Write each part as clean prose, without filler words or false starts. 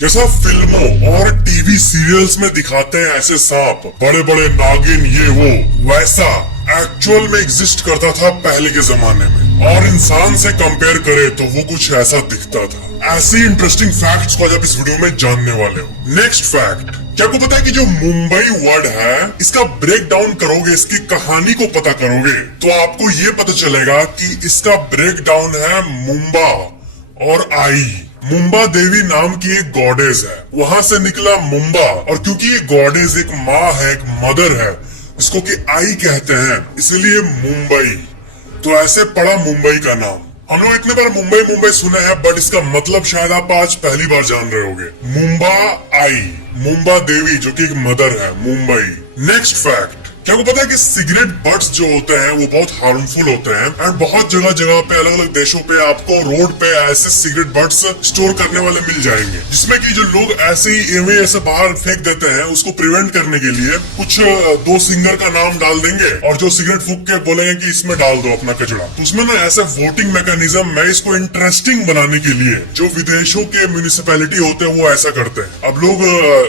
जैसा फिल्मों और टीवी सीरियल्स में दिखाते हैं ऐसे सांप, बड़े बड़े नागिन, ये वो, वैसा एक्चुअल में एग्जिस्ट करता था पहले के जमाने में, और इंसान से कंपेयर करे तो वो कुछ ऐसा दिखता था। ऐसी इंटरेस्टिंग फैक्ट्स को आज आप इस वीडियो में जानने वाले हो। नेक्स्ट फैक्ट, क्या आपको पता है कि जो मुंबई वर्ड है, इसका ब्रेक डाउन करोगे, इसकी कहानी को पता करोगे तो आपको ये पता चलेगा कि इसका ब्रेक डाउन है मुंबा और आई। मुंबा देवी नाम की एक गॉडेस है, वहां से निकला मुंबा, और क्योंकि ये गॉडेस एक माँ है, एक मदर है, इसको कि आई कहते हैं, इसलिए मुंबई। तो ऐसे पड़ा मुंबई का नाम। हम लोग इतने बार मुंबई मुंबई सुने हैं, बट इसका मतलब शायद आप आज पहली बार जान रहे होंगे। मुंबा आई, मुंबा देवी जो कि एक मदर है, मुंबई। नेक्स्ट फैक्ट, क्या आपको पता है कि सिगरेट बट्स जो होते हैं वो बहुत हार्मफुल होते हैं, एंड बहुत जगह जगह पे, अलग अलग देशों पे आपको रोड पे ऐसे सिगरेट बट्स स्टोर करने वाले मिल जाएंगे, जिसमें कि जो लोग ऐसे ही ऐसे बाहर फेंक देते हैं, उसको प्रिवेंट करने के लिए कुछ दो सिंगर का नाम डाल देंगे और जो सिगरेट फूक के बोलेंगे कि इसमें डाल दो अपना कचरा। तो उसमें ना ऐसे वोटिंग मैकेनिज्म में इसको इंटरेस्टिंग बनाने के लिए जो विदेशों के म्यूनिसिपैलिटी होते हैं वो ऐसा करते हैं। अब लोग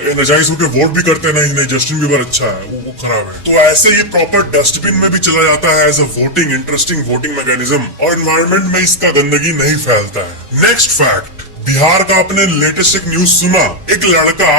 एनर्जाइज होकर वोट भी करते हैं, नहीं जस्टिन बीबर अच्छा है, वो खराब है, तो ऐसे ये प्रॉपर डस्टबिन में भी चला जाता है as a voting, interesting voting mechanism, और एनवायरनमेंट में इसका गंदगी नहीं फैलता है। नेक्स्ट फैक्ट, बिहार का आपने लेटेस्ट एक न्यूज सुना, एक लड़का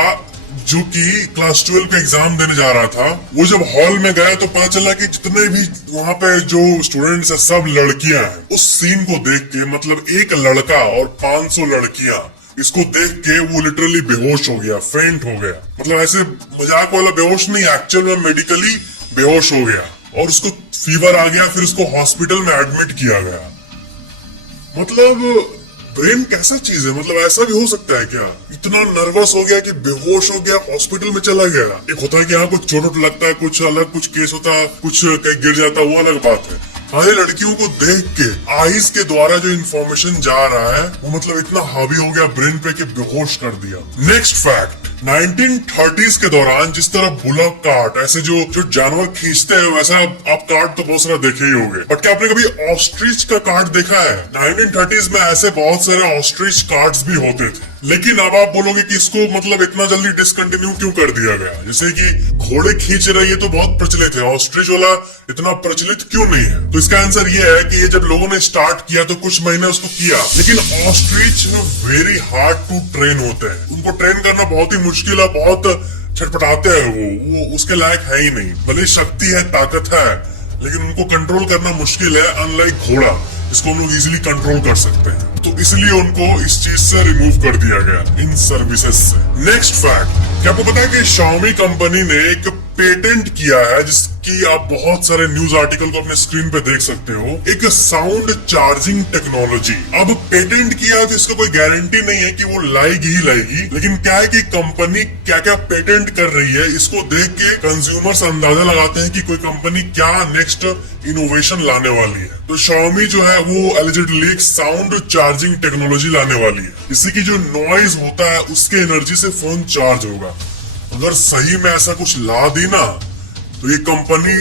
जो कि क्लास 12 का एग्जाम देने जा रहा था, वो जब हॉल में गया तो पता चला कि जितने भी वहाँ पे जो स्टूडेंट्स है सब लड़कियां हैं। उस सीन को देख के, मतलब एक लड़का और 500 लड़कियां, इसको देख के वो लिटरली बेहोश हो गया, फेंट हो गया। मतलब ऐसे मजाक वाला बेहोश नहीं, एक्चुअल में मेडिकली बेहोश हो गया, और उसको फीवर आ गया, फिर उसको हॉस्पिटल में एडमिट किया गया। मतलब ब्रेन कैसा चीज है, मतलब ऐसा भी हो सकता है क्या? इतना नर्वस हो गया कि बेहोश हो गया, हॉस्पिटल में चला गया। एक होता है कि हाँ कुछ चोट लगता है, कुछ अलग कुछ केस होता है, कुछ कहीं गिर जाता है, वो अलग बात है। सारी लड़कियों को देख के आईज के द्वारा जो इंफॉर्मेशन जा रहा है वो मतलब इतना हावी हो गया ब्रेन पे कि बेहोश कर दिया। नेक्स्ट फैक्ट, 1930s के दौरान जिस तरह बुलक कार्ट, ऐसे जो जानवर खींचते हैं, वैसा आप कार्ट तो बहुत सारा देखे ही होंगे, बट क्या आपने कभी ऑस्ट्रिच का कार्ट देखा है? 1930s में ऐसे बहुत सारे ऑस्ट्रिच कार्ट्स भी होते थे, लेकिन अब आप बोलोगे कि इसको मतलब इतना जल्दी डिसकंटिन्यू क्यों कर दिया गया? जैसे कि घोड़े खींच रहे, ये तो बहुत प्रचलित है, ऑस्ट्रिच वाला इतना प्रचलित क्यों नहीं है? तो इसका आंसर ये है कि ये जब लोगों ने स्टार्ट किया तो कुछ महीने उसको किया, लेकिन ostrich very hard to train होते हैं, उनको ट्रेन करना बहुत ही मुश्किल है, बहुत छटपटाते हैं, वो उसके लायक है ही नहीं। भले शक्ति है, ताकत है, लेकिन उनको कंट्रोल करना मुश्किल है, अनलाइक घोड़ा, इसको हम लोग इजिली कंट्रोल कर सकते हैं। तो इसलिए उनको इस चीज से रिमूव कर दिया गया, इन सर्विसेज से। नेक्स्ट फैक्ट, क्या आपको पता है कि Xiaomi कंपनी ने एक पेटेंट किया है, जिसकी आप बहुत सारे न्यूज आर्टिकल को अपने स्क्रीन पे देख सकते हो, एक साउंड चार्जिंग टेक्नोलॉजी। अब पेटेंट किया तो इसका कोई गारंटी नहीं है कि वो लाएगी ही लाएगी, लेकिन क्या है कि कंपनी क्या क्या पेटेंट कर रही है, इसको देख के कंज्यूमर्स अंदाजा लगाते हैं कि कोई कंपनी क्या नेक्स्ट इनोवेशन लाने वाली है। तो Xiaomi जो है वो एलिजिडली एक साउंड चार्जिंग टेक्नोलॉजी लाने वाली है, इससे की जो नॉइज होता है उसके एनर्जी से फोन चार्ज होगा। अगर सही में ऐसा कुछ ला दी ना तो ये कंपनी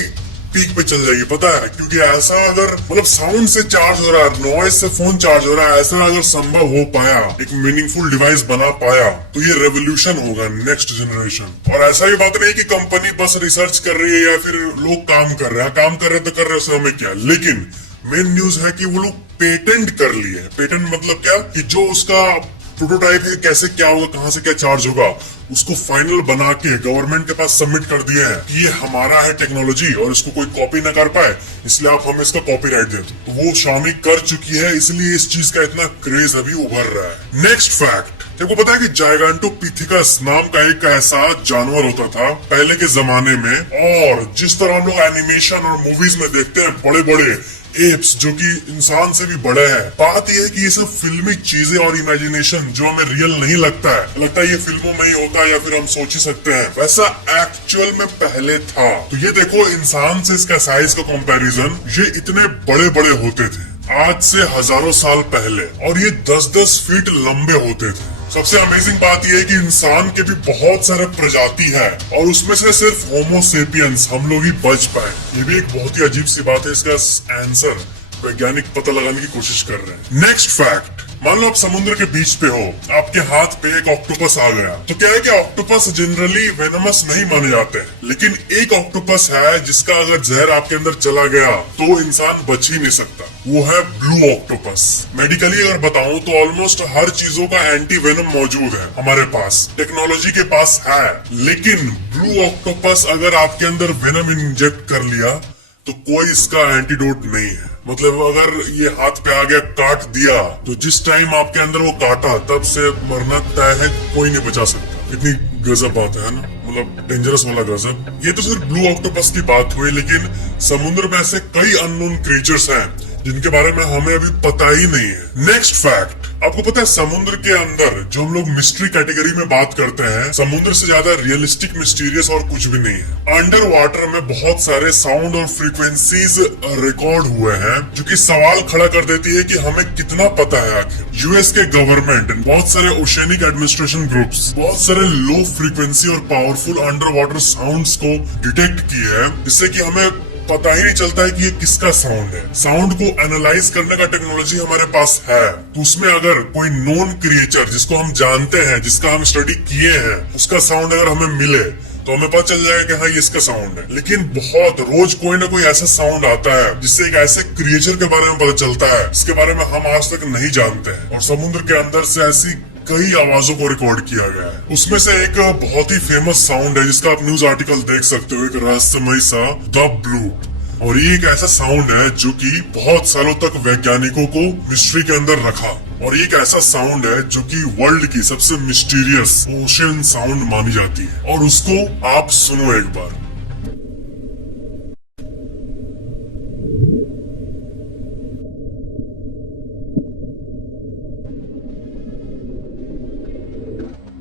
पीक पे चल जाएगी, पता है? क्योंकि ऐसा अगर मतलब साउंड से चार्ज हो रहा है, नॉइज से फोन चार्ज हो रहा है, ऐसा अगर संभव हो पाया, एक मीनिंगफुल डिवाइस बना पाया, तो ये रेवोल्यूशन होगा, नेक्स्ट जनरेशन। और ऐसा ही बात नहीं कि कंपनी बस रिसर्च कर रही है या फिर लोग काम कर रहे हैं, काम कर रहे तो कर रहे हैं, उससे हमें क्या, लेकिन मेन न्यूज है कि वो लोग पेटेंट कर लिए। पेटेंट मतलब क्या कि जो उसका प्रोटोटाइप है, कैसे क्या होगा, कहां से क्या चार्ज होगा, उसको फाइनल बना के गवर्नमेंट के पास सबमिट कर दिए हैं कि ये हमारा है टेक्नोलॉजी और इसको कोई कॉपी ना कर पाए, इसलिए आप हमें इसका कॉपीराइट दे दो। तो वो Xiaomi कर चुकी है, इसलिए इस चीज का इतना क्रेज अभी उभर रहा है। नेक्स्ट फैक्ट, आपको पता है कि जाइगेंटोपिथेकस नाम का एक ऐसा जानवर होता था पहले के जमाने में, और जिस तरह हम लोग एनिमेशन और मूवीज में देखते हैं बड़े बड़े एप्स जो कि इंसान से भी बड़े हैं, बात यह है कि ये सब फिल्मी चीजें और इमेजिनेशन जो हमें रियल नहीं लगता है ये फिल्मों में ही होता है या फिर हम सोच ही सकते हैं, वैसा एक्चुअल में पहले था। तो ये देखो, इंसान से इसका साइज का कंपैरिजन, ये इतने बड़े बड़े होते थे आज से हजारों साल पहले, और ये 10-10 फीट लंबे होते थे। सबसे अमेजिंग बात यह है कि इंसान के भी बहुत सारे प्रजाति है, और उसमें से सिर्फ होमो सेपियंस, हम लोग ही बच पाए। ये भी एक बहुत ही अजीब सी बात है, इसका आंसर वैज्ञानिक पता लगाने की कोशिश कर रहे हैं। नेक्स्ट फैक्ट, मान लो आप समुद्र के बीच पे हो, आपके हाथ पे एक ऑक्टोपस आ गया, तो क्या है कि ऑक्टोपस जनरली वेनमस नहीं माने जाते, लेकिन एक ऑक्टोपस है जिसका अगर जहर आपके अंदर चला गया तो इंसान बच ही नहीं सकता। वो है ब्लू ऑक्टोपस। मेडिकली अगर बताऊं तो ऑलमोस्ट हर चीजों का एंटी वेनम मौजूद है हमारे पास, टेक्नोलॉजी के पास है, लेकिन ब्लू ऑक्टोपस अगर आपके अंदर वेनम इंजेक्ट कर लिया तो कोई इसका एंटीडोट नहीं है। मतलब अगर ये हाथ पे आ गया, काट दिया, तो जिस टाइम आपके अंदर वो काटा तब से मरना तय है, कोई नहीं बचा सकता। इतनी गजब बात है ना, मतलब डेंजरस वाला गजब। ये तो सिर्फ ब्लू ऑक्टोपस की बात हुई, लेकिन समुद्र में ऐसे कई अननोन क्रिएचर्स हैं जिनके बारे में हमें अभी पता ही नहीं है। नेक्स्ट फैक्ट, आपको पता है समुद्र के अंदर जो हम लोग मिस्ट्री कैटेगरी में बात करते हैं, समुद्र से ज्यादा रियलिस्टिक मिस्टीरियस और कुछ भी नहीं है। अंडर वाटर में बहुत सारे साउंड और फ्रीक्वेंसीज रिकॉर्ड हुए हैं जो कि सवाल खड़ा कर देती है कि हमें कितना पता है आखिर। यूएस के गवर्नमेंट, बहुत सारे ओशियनिक एडमिनिस्ट्रेशन ग्रुप्स, बहुत सारे लो फ्रीक्वेंसी और पावरफुल अंडर वाटर साउंड्स को डिटेक्ट किए हैं, जिससे कि हमें पता ही नहीं चलता है कि ये किसका साउंड है। साउंड को एनालाइज करने का टेक्नोलॉजी हमारे पास है, तो उसमें अगर कोई नोन क्रिएचर जिसको हम जानते हैं, जिसका हम स्टडी किए हैं, उसका साउंड अगर हमें मिले तो हमें पता चल जाएगा कि हाँ ये इसका साउंड है। लेकिन बहुत रोज कोई ना कोई ऐसा साउंड आता है जिससे एक ऐसे क्रिएचर के बारे में पता चलता है जिसके बारे में हम आज तक नहीं जानते हैं, और समुद्र के अंदर से ऐसी कई आवाजों को रिकॉर्ड किया गया है। उसमें से एक बहुत ही फेमस साउंड है जिसका आप न्यूज आर्टिकल देख सकते हो, एक रहस्यमयी सा द ब्लू। और ये एक ऐसा साउंड है जो कि बहुत सालों तक वैज्ञानिकों को मिस्ट्री के अंदर रखा, और ये एक ऐसा साउंड है जो कि वर्ल्ड की सबसे मिस्टीरियस ओशियन साउंड मानी जाती है। और उसको आप सुनो एक बार।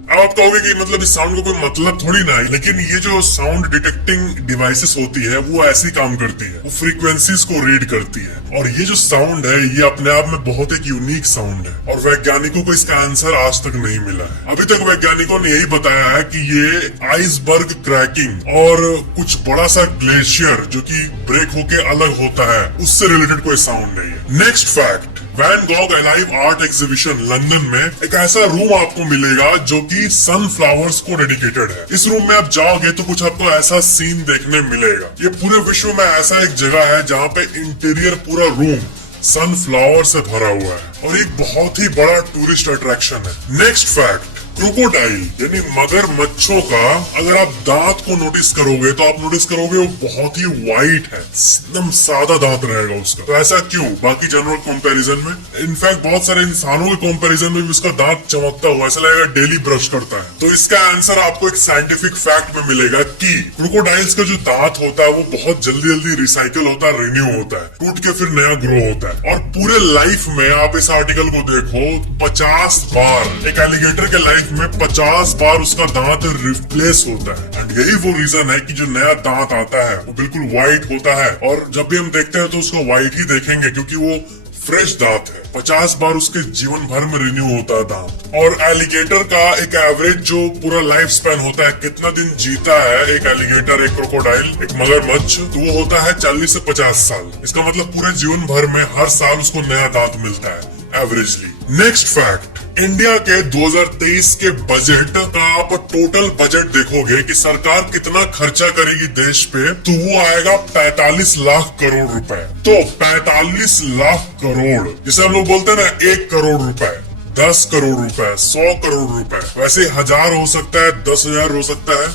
अब आप कहोगे कि मतलब इस साउंड को कोई मतलब थोड़ी ना है, लेकिन ये जो साउंड डिटेक्टिंग डिवाइसेस होती है वो ऐसे काम करती है, वो फ्रीक्वेंसीज को रीड करती है। और ये जो साउंड है ये अपने आप में बहुत एक यूनिक साउंड है, और वैज्ञानिकों को इसका आंसर आज तक नहीं मिला है। अभी तक वैज्ञानिकों ने यही बताया है कि ये आइसबर्ग क्रैकिंग और कुछ बड़ा सा ग्लेशियर जो कि ब्रेक होके अलग होता है, उससे रिलेटेड कोई साउंड नहीं है। Next fact, Van Gogh alive art exhibition London में एक ऐसा रूम आपको मिलेगा जो कि सनफ्लावर्स को डेडिकेटेड है। इस रूम में आप जाओगे तो कुछ आपको ऐसा सीन देखने मिलेगा। ये पूरे विश्व में ऐसा एक जगह है जहाँ पे इंटीरियर पूरा रूम सनफ्लावर से भरा हुआ है, और एक बहुत ही बड़ा टूरिस्ट अट्रैक्शन है। नेक्स्ट फैक्ट, क्रोकोडाइल यानी मगरमच्छों का अगर आप दांत को नोटिस करोगे तो आप नोटिस करोगे वो बहुत ही वाइट है, एकदम सादा दांत रहेगा उसका। तो ऐसा क्यों बाकी जानवरों के कंपैरिजन में? इनफैक्ट बहुत सारे इंसानों के कंपैरिजन में भी उसका दांत चमकता हुआ ऐसा लगेगा डेली ब्रश करता है। तो इसका आंसर आपको एक साइंटिफिक फैक्ट में मिलेगा कि क्रोकोडाइल्स का जो दांत होता है वो बहुत जल्दी जल्दी रिसाइकिल होता है, रिन्यू होता है, टूट के फिर नया ग्रो होता है। और पूरे लाइफ में आप इस आर्टिकल को देखो 50 बार एक एलिगेटर के लाइफ में 50 बार उसका दांत रिप्लेस होता है। एंड यही वो रीजन है कि जो नया दांत आता है वो बिल्कुल व्हाइट होता है, और जब भी हम देखते हैं तो उसको व्हाइट ही देखेंगे क्योंकि वो फ्रेश दांत है। 50 बार उसके जीवन भर में रिन्यू होता है दांत। और एलिगेटर का एक एवरेज जो पूरा लाइफ स्पैन होता है, कितना दिन जीता है एक एलिगेटर, एक क्रोकोडाइल, एक मगरमच्छ, तो वो होता है 40 से 50 साल। इसका मतलब पूरे जीवन भर में हर साल उसको नया दांत मिलता है एवरेजली। नेक्स्ट फैक्ट, इंडिया के 2023 के बजट का आप टोटल बजट देखोगे कि सरकार कितना खर्चा करेगी देश पे, तो वो आएगा 45 लाख करोड़ रुपए। तो 45 लाख करोड़, जिसे हम लोग बोलते हैं ना 1 करोड़ रुपए, 10 करोड़ रुपए, 100 करोड़ रुपए, वैसे 1000 हो सकता है, 10,000 हो सकता है,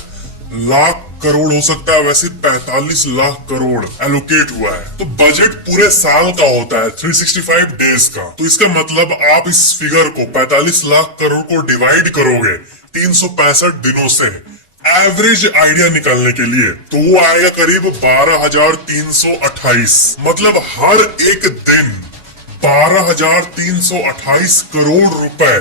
लाख करोड़ हो सकता है, वैसे 45 लाख करोड़ एलोकेट हुआ है। तो बजट पूरे साल का होता है, 365 डेज का। तो इसका मतलब आप इस फिगर को 45 लाख करोड़ को डिवाइड करोगे 365 दिनों से एवरेज आइडिया निकालने के लिए, तो वो आएगा करीब 12,328। मतलब हर एक दिन 12,328 करोड़ रुपए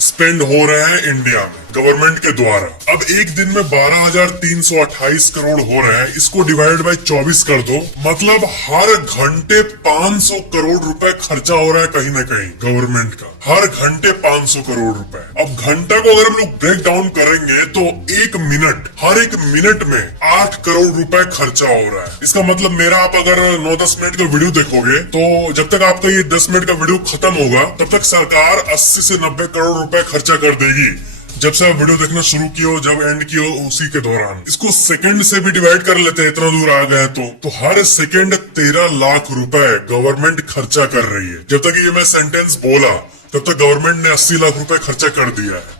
स्पेंड हो रहे हैं इंडिया में। गवर्नमेंट के द्वारा। अब एक दिन में 12,328 करोड़ हो रहे हैं, इसको डिवाइड बाय 24 कर दो, मतलब हर घंटे 500 करोड़ रुपए खर्चा हो रहा है कहीं ना कहीं गवर्नमेंट का, हर घंटे 500 करोड़ रुपए। अब घंटा को अगर हम लोग ब्रेक डाउन करेंगे तो एक मिनट, हर एक मिनट में 8 करोड़ रुपए खर्चा हो रहा है। इसका मतलब मेरा आप अगर 9-10 मिनट का वीडियो देखोगे तो जब तक आपका ये 10 मिनट का वीडियो खत्म होगा तब तक सरकार 80 से 90 करोड़ रुपए खर्चा कर देगी। जब से आप वीडियो देखना शुरू किए हो, जब एंड किए हो, उसी के दौरान। इसको सेकंड से भी डिवाइड कर लेते हैं, इतना दूर आ गए तो हर सेकंड 13 लाख रुपए गवर्नमेंट खर्चा कर रही है। जब तक ये मैं सेंटेंस बोला तब तक गवर्नमेंट ने 80 लाख रुपए खर्चा कर दिया है।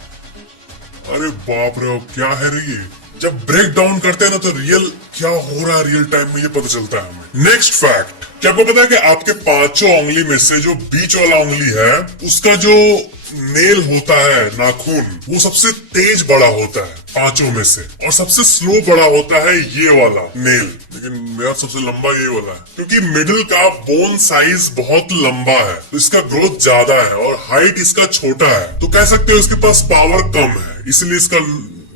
अरे बाप रे, क्या है रे ये। जब ब्रेक डाउन करते हैं ना तो रियल क्या हो रहा है रियल टाइम में ये पता चलता है हमें। नेक्स्ट फैक्ट, क्या आपको पता है कि आपके 5 उंगली में से जो बीच वाला उंगली है उसका जो नेल होता है, नाखून, वो सबसे तेज बड़ा होता है 5 में से, और सबसे स्लो बड़ा होता है ये वाला नेल। लेकिन मेरा सबसे लंबा ये वाला है, क्योंकि मिडिल का बोन साइज बहुत लंबा है तो इसका ग्रोथ ज्यादा है और हाइट इसका छोटा है, तो कह सकते हो इसके पास पावर कम है, इसलिए इसका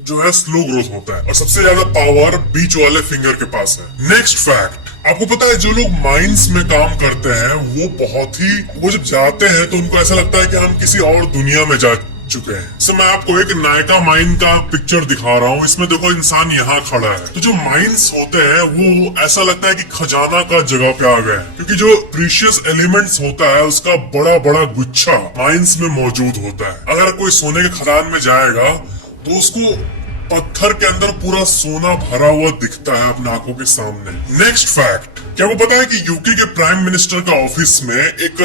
जो है स्लो ग्रोथ होता है। और सबसे ज्यादा पावर बीच वाले फिंगर के पास है। नेक्स्ट फैक्ट, आपको पता है जो लोग माइंस में काम करते हैं वो जब जाते हैं तो उनको ऐसा लगता है कि हम किसी और दुनिया में जा चुके हैं। सो मैं आपको एक नायका माइन का पिक्चर दिखा रहा हूँ, इसमें देखो इंसान यहाँ खड़ा है। तो जो माइंस होते हैं वो ऐसा लगता है कि खजाना का जगह पे आ गए हैं, क्योंकि जो प्रीशियस एलिमेंट्स होता है उसका बड़ा बड़ा गुच्छा माइंस में मौजूद होता है। अगर कोई सोने के खदान में जाएगा तो उसको पत्थर के अंदर पूरा सोना भरा हुआ दिखता है अपने आंखों के सामने। नेक्स्ट फैक्ट, क्या वो पता है कि यूके के प्राइम मिनिस्टर का ऑफिस में एक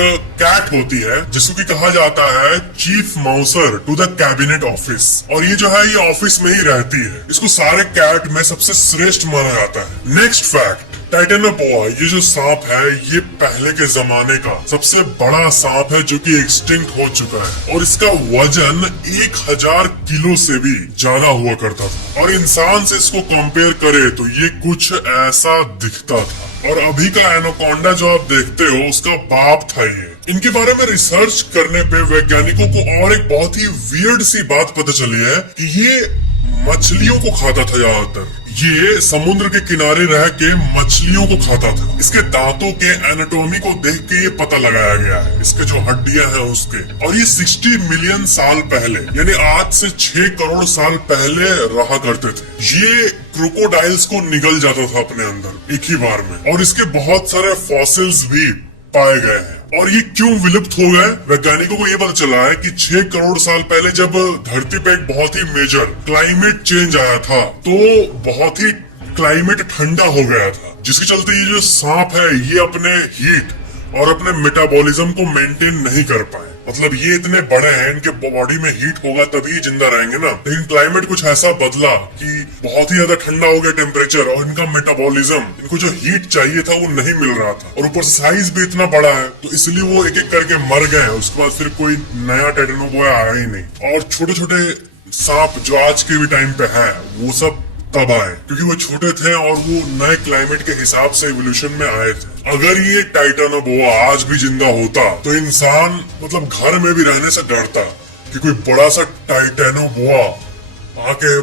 कैट होती है जिसको कि कहा जाता है chief mouser to the cabinet office, और ये जो है ये ऑफिस में ही रहती है। इसको सारे कैट में सबसे श्रेष्ठ माना जाता है। नेक्स्ट फैक्ट, टाइटेनोबोआ, ये जो सांप है ये पहले के जमाने का सबसे बड़ा सांप है जो कि एक्सटिंक्ट हो चुका है, और इसका वजन 1000 किलो से भी ज्यादा हुआ करता था, और इंसान से इसको कंपेयर करे तो ये कुछ ऐसा दिखता था। और अभी का एनाकोंडा जो आप देखते हो उसका बाप था ये। इनके बारे में रिसर्च करने पे वैज्ञानिकों को और एक बहुत ही वियर्ड सी बात पता चली है कि ये मछलियों को खाता था ज्यादातर। ये समुद्र के किनारे रह के मछलियों को खाता था। इसके दांतों के एनाटॉमी को देख के ये पता लगाया गया है, इसके जो हड्डियां हैं उसके। और ये 60 मिलियन साल पहले, यानी आज से 6 करोड़ साल पहले रहा करते थे। ये क्रोकोडाइल्स को निगल जाता था अपने अंदर एक ही बार में, और इसके बहुत सारे फॉसिल्स भी पाए गए हैं। और ये क्यों विलुप्त हो गए, वैज्ञानिकों को ये पता चला है कि 6 करोड़ साल पहले जब धरती पे एक बहुत ही मेजर क्लाइमेट चेंज आया था तो बहुत ही क्लाइमेट ठंडा हो गया था, जिसके चलते ये जो सांप है ये अपने हीट और अपने मेटाबॉलिज्म को मेंटेन नहीं कर पाए। मतलब ये इतने बड़े हैं, इनके बॉडी में हीट होगा तभी जिंदा रहेंगे ना, लेकिन क्लाइमेट कुछ ऐसा बदला कि बहुत ही ज्यादा ठंडा हो गया टेम्परेचर, और इनका मेटाबॉलिज्म, इनको जो हीट चाहिए था वो नहीं मिल रहा था, और ऊपर से साइज भी इतना बड़ा है तो इसलिए वो एक एक करके मर गए। उसके बाद फिर कोई नया टाइटेनोबोआ आया ही नहीं, और छोटे छोटे सांप जो आज के भी टाइम पे है वो सब तब आए, क्योंकि वो छोटे थे और वो नए क्लाइमेट के हिसाब से इवोल्यूशन में आए थे। अगर ये टाइटेनोबोआ आज भी जिंदा होता तो इंसान मतलब घर में भी रहने से डरता कि कोई बड़ा सा टाइटेनोबोआ आके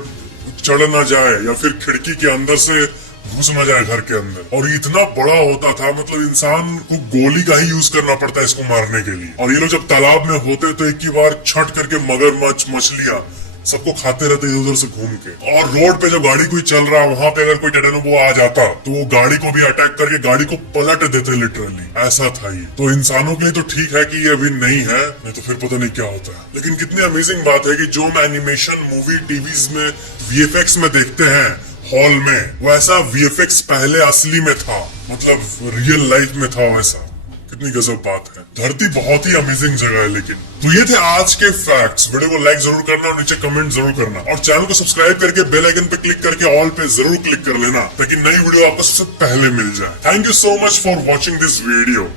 चढ़ ना जाए या फिर खिड़की के अंदर से घुस ना जाए घर के अंदर। और इतना बड़ा होता था, मतलब इंसान को गोली का ही यूज करना पड़ता है इसको मारने के लिए। और ये लोग जब तालाब में होते तो एक ही बार छट करके मगरमच्छ, मछलियां सबको खाते रहते इधर उधर से घूम के। और रोड पे जब गाड़ी कोई चल रहा है वहां पे अगर कोई टाइटेनोबोआ आ जाता तो वो गाड़ी को भी अटैक करके गाड़ी को पलट देते, लिटरली ऐसा था ये। तो इंसानों के लिए तो ठीक है कि ये अभी नहीं है, नहीं तो फिर पता नहीं क्या होता है। लेकिन कितनी अमेजिंग बात है कि जो हम एनिमेशन मूवी टीवीज में VFX में देखते हैं हॉल में, वैसा VFX पहले असली में था, मतलब रियल लाइफ में था वैसा। कितनी गजब बात है। धरती बहुत ही अमेजिंग जगह है। लेकिन तो ये थे आज के फैक्ट्स। वीडियो को लाइक जरूर करना और नीचे कमेंट जरूर करना, और चैनल को सब्सक्राइब करके बेल आइकन पे क्लिक करके ऑल पे जरूर क्लिक कर लेना ताकि नई वीडियो आपको सबसे पहले मिल जाए। Thank you so much for watching this video.